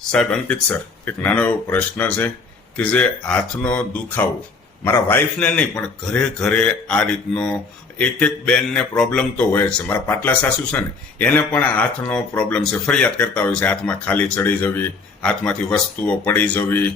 સાહેબ અંકિત સર, એક નાનો એવો પ્રશ્ન છે કે જે હાથનો દુખાવો મારા વાઈફને નહીં પણ ઘરે ઘરે આ રીતનો એક બેનને પ્રોબ્લેમ તો હોય છે. મારા પાટલા સાસુ છે ને એને પણ આ હાથનો પ્રોબ્લેમ છે. ફરિયાદ કરતા હોય છે હાથમાં ખાલી ચડી જવી, હાથમાંથી વસ્તુઓ પડી જવી,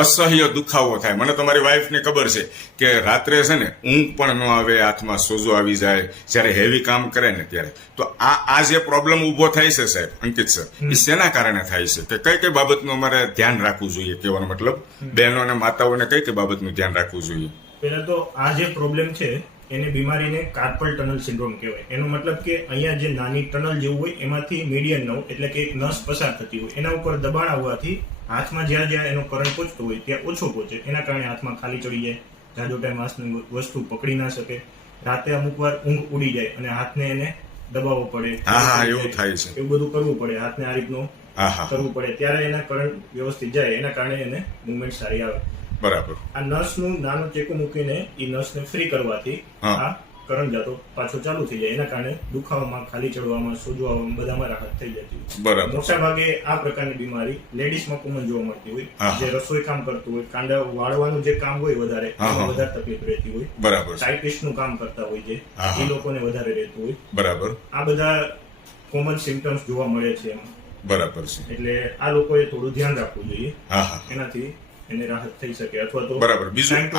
અસહ્ય દુખાવો થાય. મને તો મારી વાઈફને ખબર છે કે રાત્રે છે ને ઊંઘ પણ ન આવે, હાથમાં સોજો આવી જાય જ્યારે હેવી કામ કરે ને ત્યારે. તો આ જે પ્રોબ્લેમ ઊભો થાય છે સાહેબ અંકિત સર, એ શેના કારણે થાય છે? કે કઈ કઈ બાબતનું અમારે ધ્યાન રાખવું જોઈએ? કહેવાનો મતલબ બહેનો અને માતાઓને કઈ કઈ બાબતનું ધ્યાન રાખવું જોઈએ? પહેલા તો આ જે પ્રોબ્લેમ છે એને બીમારીને કાર્પલ ટનલ સિન્ડ્રોમ કહેવાય. એનો મતલબ કે અહીંયા જે નાની ટનલ જેવું હોય એમાંથી મીડિયન નર્વ એટલે કે એક નસ પસાર થતી હોય, એના ઉપર દબાણ આવવાથી હાથમાં જ્યાં જ્યાં એનો કરંટ પહોંચતો હોય ત્યાં ઓછો પહોંચે. એના કારણે હાથમાં ખાલી ચડી જાય, જાજો ટાઈમ હાથની વસ્તુ પકડી ના શકે, રાતે અમુક વાર ઊંઘ ઉડી જાય અને હાથને એને દબાવવો પડે. એવું થાય છે, એવું બધું કરવું પડે, હાથને આ રીતનું કરવું પડે ત્યારે એના કરંટ વ્યવસ્થિત જાય. એના કારણે એને મુવમેન્ટ સારી આવે. બરાબર. આ નસનું નાનું ચેકુ મૂકીને એ નસને ફ્રી કરવાથી આ કરંટ જતો પાછો ચાલુ થઈ જાય. એના કારણે દુખાવામાં, ખાલી ચડવામાં, સોજો આવવામાં બધામાં રાહત થઈ જતી હોય. બરાબર. મોટા ભાગે આ પ્રકારની બીમારી લેડીઝમાં કોમન જોવા મળતી હોય. જે રસોઈ કામ કરતું હોય, કાંડા વાળવાનું જે કામ હોય વધારે, એમાં વધારે તકલીફ રહેતી હોય. બરાબર. ટાઈપિસ્ટનું કામ કરતા હોય જે, એ લોકોને વધારે રહેતું હોય. બરાબર. આ બધા કોમન સિમ્પટમ્સ જોવા મળે છે એમાં. બરાબર છે. એટલે આ લોકોએ થોડું ધ્યાન રાખવું જોઈએ. હા. એનાથી એને રાહત થઈ શકે. અથવા તો બરાબર. બીજું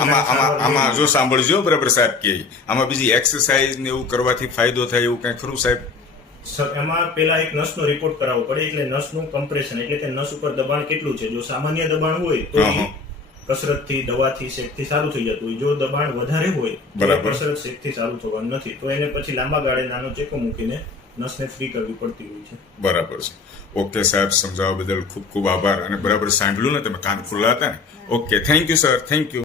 આમાં જો સાંભળજો, બરાબર સાહેબ કે આમાં બીજી એક્સરસાઇઝ ને એવું કરવાથી ફાયદો થાય એવું કઈ ખરું સાહેબ? એમાં પેલા એક નસનો રિપોર્ટ કરાવવો પડે. એટલે નસનું કમ્પ્રેશન એટલે કે નસ ઉપર દબાણ કેટલું છે. જો સામાન્ય દબાણ હોય તો કસરતથી, દવાથી, શેકથી સારું થઈ જતું હોય. જો દબાણ વધારે હોય તો કસરત, શેકથી સારું થવાનું નથી. તો એને પછી લાંબા ગાળે નાનો ચેકો મૂકીને નસને ફ્રી કરવી પડતી હોય છે. બરાબર છે. ઓકે સાહેબ, સમજાવવા બદલ ખૂબ ખૂબ આભાર. અને બરાબર સાંભળ્યું ને તમે, કાન ખુલ્લા હતા ને? Okay, thank you sir, thank you.